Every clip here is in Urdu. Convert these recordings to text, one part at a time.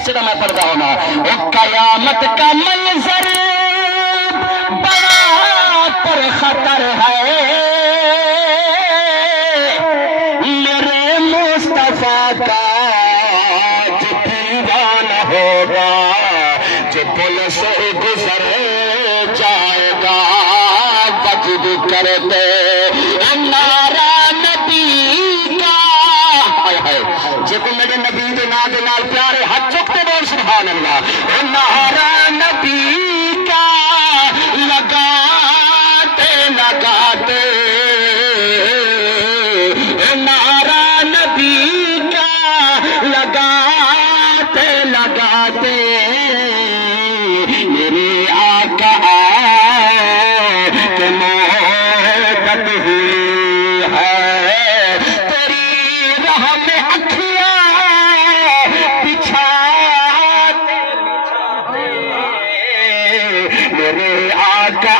مسجد میں پڑھتا ہونا قیامت کا منظر بڑا پر خطر ہے میرے مصطفیٰ کا جو دیوانہ ہوگا جو پل سے گزر جائے گا وجد کرتے نعرہ نبی کا جب میرے نبی دے نام دے نال پیارے ہاتھ چکتے بول سبحان اللہ نعرہ نبی کا لگاتے لگاتے نعرہ نبی کا لگاتے لگاتے میرے آقا کہ محبت ہوئی ہے تیری راہ میں اکھیاں بچھاتے میرے آقا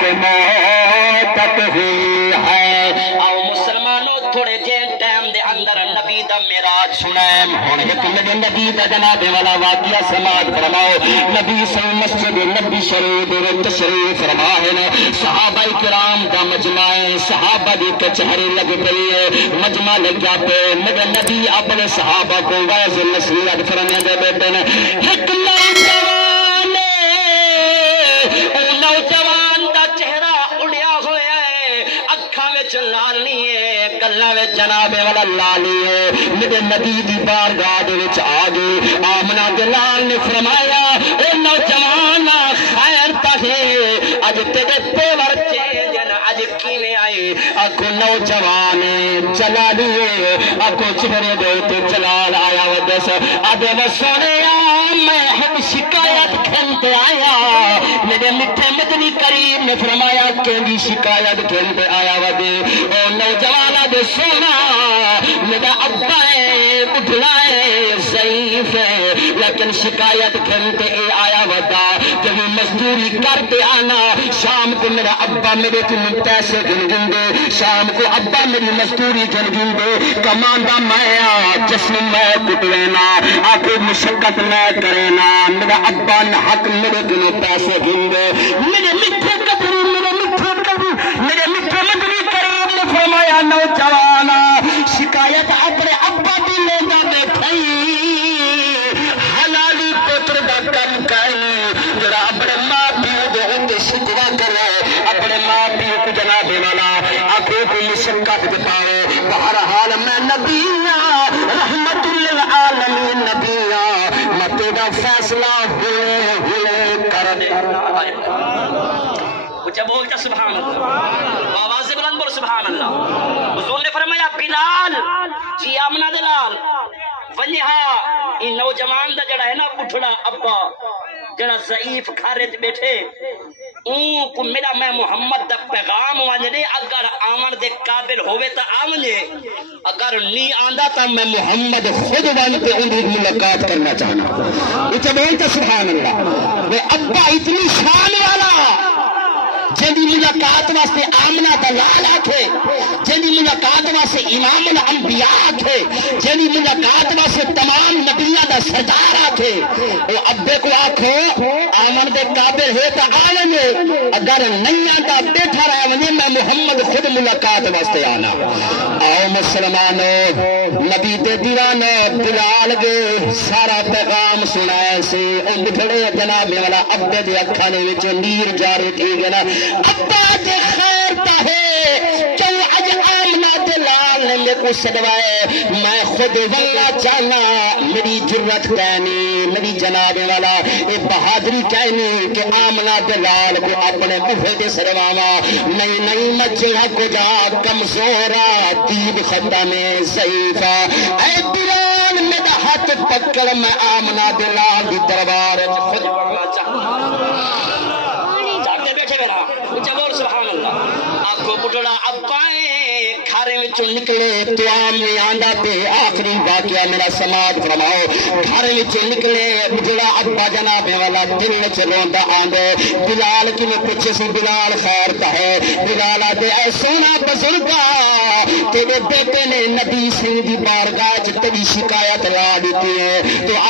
کہ محبت ہوئی ہے آؤ مسلمانوں تھوڑے جے ٹائم دے اندر نبی دا معراج سنائیں ہن ایک میرے نبی دا جناب والا واقعہ سماعت فرماؤ نبی صلی مسجد نبی شریف دے تشریف فرما ہے صحابہ کرام دا مجمع صحابہ دی کچہری لگ پئی ہے مجمع لگا پے میرے نبی اپنے صحابہ کو واعظ نصیحت فرمانے دے بیٹھے نے ایک نوجوان نوجوان دا چہرہ اڑیا ہویا ہے اکھاں وچ لال نہیں ہے گلاں وچ جناب والا لالی ہے میرے نبی دی بارگاہ دے وچ آ گئے آمنہ دے لال نے فرمایا اے نوجوان خیر تاہے اج تیرے پیور چینجن اج کیویں آئے آکو نوجوان جلالی ہے آکو چہرے دے تے جلال آیا ودس آدھے وہ سونیا میں ایک شکایت کھنتے آیا میرے میٹھے مدنی کریم نے فرمایا کہ بھی شکایت کھنتے آیا ودے او نوجوانا دے سونا میرا ابا ہے بڑھڑا ہے ضعیف ہے لیکن شکایت کھنتے آیا ودا جب مزدوری کرتے آنا شام کو میرا ابا میرے کو پیسے گن دے شام کو ابا میری مزدوری گن دے کماندہ میں جسم میں کٹ لینا آخر مشقت میں کرینا میرا ابا حق میرے کو پیسے گن دے میرے میٹھے قدر میرے میٹھے مدنی کریم نے فرمایا نوجوانا شکایت اپنے ابا دی لینا بیٹھائی حلالی پتر دا کم کائی جرا اپنے ماں پیو دے ہوندے شکوا کرے اپنے ماں پیو کو جناب والا آخر کو مشقت بتاؤ بہرحال میں نبی رحمت للعالمین نبی میں تیرا فیصلہ ہوئے کر دے کچھ بولتا سبحان اللہ آواز بلند بول سبحان اللہ حضور نے فرمایا بلال جی آمنہ دلال ونہا ان نوجوان دا جڑا ہے نا بٹھڑا ابا جڑا ضعیف کھارے بیٹھے اون کو میرا میں محمد دا پیغام وانجنے اگر آمن دے قابل ہوئے تا آمنے اگر نہیں آندہ تا میں محمد خود وان پہ ان ملاقات کرنا چاہنا یہ بولتا سبحان اللہ وہ ابا اتنی شان والا جنہی ملاقات واسطے آمنہ دلال آکھے جنہی ملاقات واسطے امام الانبیاء آکھے جنہی ملاقات واسطے تمام نبیہ دا سردار آکھے وہ ابے کو آکھو آمن دے قابل ہے تا آمنے اگر نہیں آتا بیٹھا رہا ونی میں محمد خود ملاقات واسطے آنا آؤ مسلمانوں نبی دے دیوانے بلال گے سارا پیغام سنائے سے ان بکھڑے جناب والا ابے دے اکھانے وچ نیر جاری تھی گنا ابا دے خیر تاہے کیوں اج آمنہ دلال نے میرے کو صدوائے میں خود واللہ چاہنا میری جرت کہنی میری جناب والا اے بہادری کہنی کہ آمنہ دلال کو اپنے بوہے دے صدواما نہیں نہیں مجھڑا کو جا کمزورا دیب خطہ میں ضعیفہ اے بلال میرا ہاتھ پکڑ میں آمنہ دلال دی دربار خود واللہ چاہنا سبحان اللہ آپ کو بڑھڑا ابائیں کھارے میں چون نکلے تو آم میں آندہ پہ آخری واقعہ میرا سماعت فرماؤ کھارے میں چون نکلے بڑھڑا ابا جناب والا دل میں چلوندہ آندے بلال کی میں پوچھے سی بلال خیر تا ہے بلال آدھے اے سونا بزرگا تیرے بیٹے نے نبی سنگھ دی بارگاہ تیری شکایت لا دیتی ہے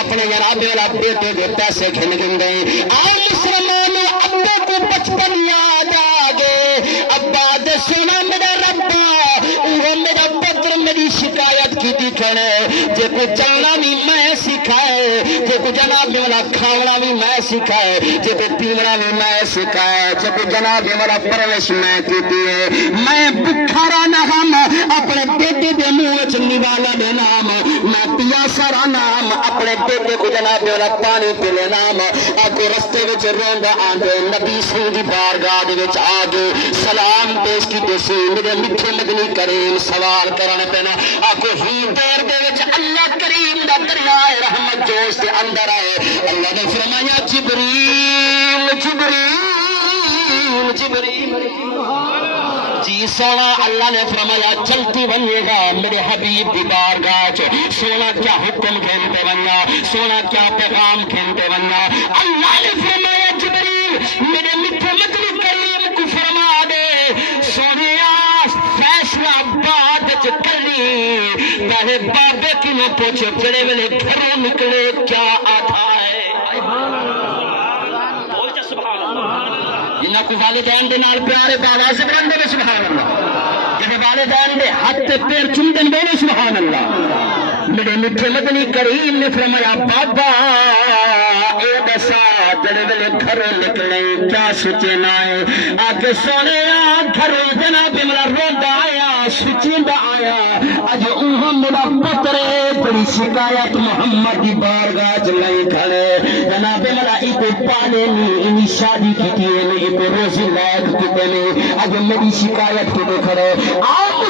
اپنے جناب والا بیٹے کے پیسے کھن گندے آ مسلمانوں ابے کو بچپن یاد آ گئے ابا دے سونا میرا ربا وہ میرا پتر میری شکایت کی دکھنے جے کو چلنا بھی میں سکھائے جے کو جناب والا کھانا بھی میں سکھائے جے کو پینا بھی میں سکھائے جے کو جناب والا پرورش میں کیتی ہے میں بکھارا نہ ہم اپنے بیٹے دے منہ وچ نوالا دے نام میں پیاسا رہا نام اپنے بیٹے کو جناب والا پانی پلے نام آگے رستے وچ روندا آندے نبی سنگھ دی بارگاہ دے وچ آ گئے سلام پیش کیتے سی میرے میٹھے مدنی کریم سوال کرنے پینا آگے ہی دیر دے وچ اللہ کریم دا دریائے رحمت جوش دے اندر آئے اللہ نے فرمایا جبریل جبریل جبریل جی سونا اللہ نے فرمایا چلتی بنیے گا میرے حبیب دی بارگاہ چ سونا کیا حکم کھیلتے بننا سونا کیا پیغام کھیلتے بننا اللہ نے فرمایا جبریل میرے میٹھے مدنی کریم کو فرما دے سونے فیصلہ بعد چ کلی پہلے بابے کی نہ پوچھے جڑے ویلے گھروں نکلے کیا آتا ہے جنہ کو والدین دے نال پیارے بابا سے بلند بولے سبحان اللہ جنہ والدین دے ہاتھ پیر چومدن بولے سبحان اللہ میرے میٹھے مدنی کریم نے فرمایا بابا اے دسا جڑے ویلے گھروں نکلے کیا سوچنا ہے آگے سونے گھروں جناب میرا روندا آیا سوچیندا آیا اج اوہ میرا پتر بڑی شکایت محمد دی بارگاہ چ لئی کھڑے جناب میرا ایک پالے نہیں شادی کی ایک روزی لائق کتے نے اج میری شکایت کے کھڑے آپ